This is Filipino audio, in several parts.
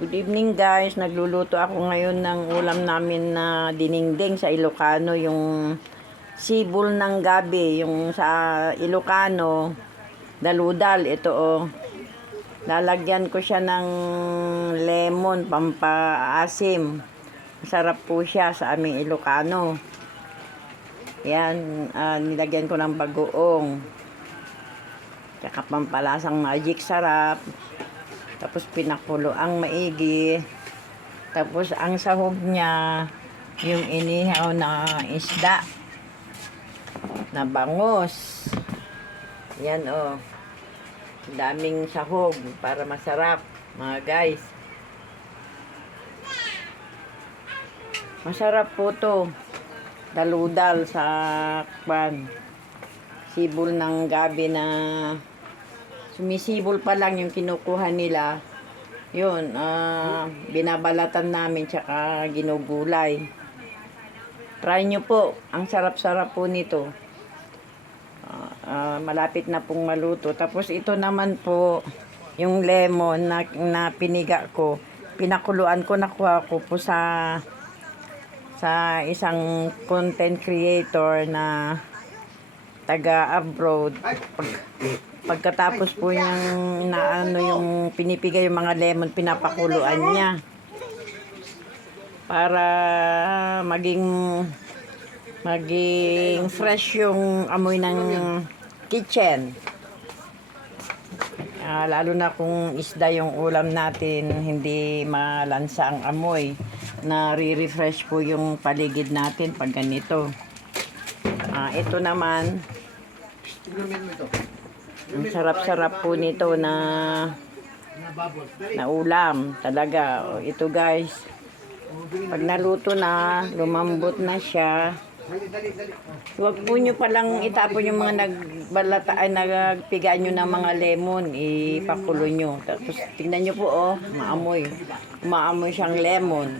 Good evening guys, nagluluto ako ngayon ng ulam namin na dinengdeng sa Ilocano, yung sibol ng gabi, yung sa Ilocano, daludal, ito lalagyan ko siya ng lemon, pampaasim. Masarap po siya sa aming Ilocano. Yan, nilagyan ko ng bagoong. Tsaka pampalasang magic sarap. Tapos pinakulo ang maigi. Tapos ang sahog niya, yung inihaw na isda na bangus. Yan daming sahog para masarap, mga guys. Masarap po to. Daludal sa sibol ng gabi na sumisibol pa lang yung kinukuha nila. Yun, binabalatan namin tsaka ginugulay. Try nyo po. Ang sarap-sarap po nito. Malapit na pong maluto. Tapos ito naman po, yung lemon na piniga ko. Pinakuluan ko, nakuha ko po sa isang content creator na taga-abroad. Pagkatapos po yung yung pinipigay yung mga lemon, pinapakuluan niya para maging fresh yung amoy ng kitchen. Lalo na kung isda yung ulam natin, hindi malansa ang amoy. Na re-refresh po yung paligid natin pag ganito. Ito naman, ang sarap-sarap po nito na ulam talaga. Ito guys, pag naluto na, lumambot na siya, huwag po nyo palang itapon yung mga nagpigaan nyo ng mga lemon, ipakulo nyo. Tapos tingnan nyo po, umaamoy siyang lemon,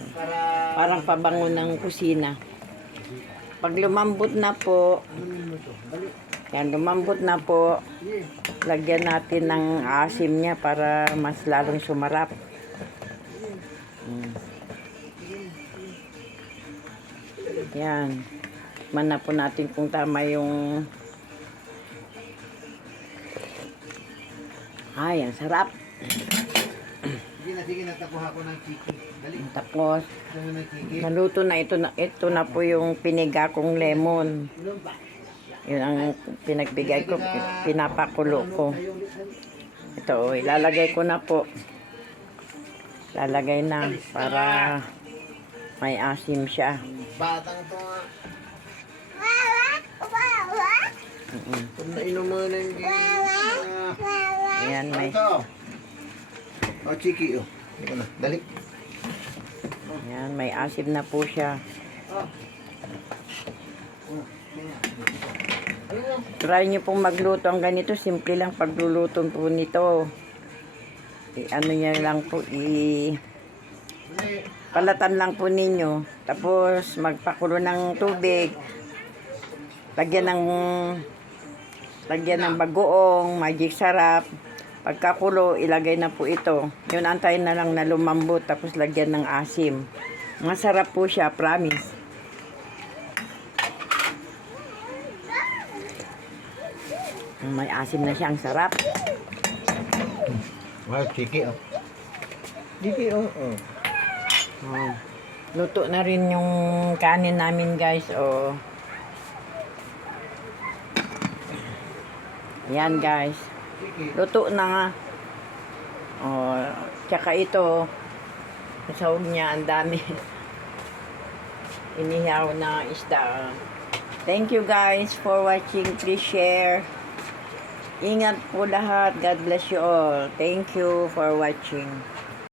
parang pabango ng kusina. Pag lumambot na po, lumambot na po, lagyan natin ng asim niya para mas lalong sumarap. Yan. Tikman na po natin kung tama yung... ang sarap. Sige na, takuha ko ng chiki. Dali. Tapos, naluto na ito na po yung piniga kong lemon. Yun ang pinagbigay ko, pinapakulo ko. Ito, ilalagay ko na po. Lalagay na para may asim siya. Batang to nainom mo na hindi. Ayan, may... Chiki, Ito na, dali. Ayan, may asim na po siya. Try nyo pong magluto ang ganito. Simple lang pagluluto po nito. Ano niya lang po, palatan lang po ninyo. Tapos magpakulo ng tubig. Lagyan ng bagoong, magic sarap. Pagkakulo, ilagay na po ito. Yun, antayin na lang na lumambot. Tapos lagyan ng asim. Masarap po siya, promise. May asim na siyang sarap. Wow, chiki, Chiki, luto na rin yung kanin namin, guys, Ayan, guys. Luto na nga. Tsaka ito, sahog niya, ang dami. Inihaw na isda. Thank you, guys, for watching. Please share. Ingat po lahat. God bless you all. Thank you for watching.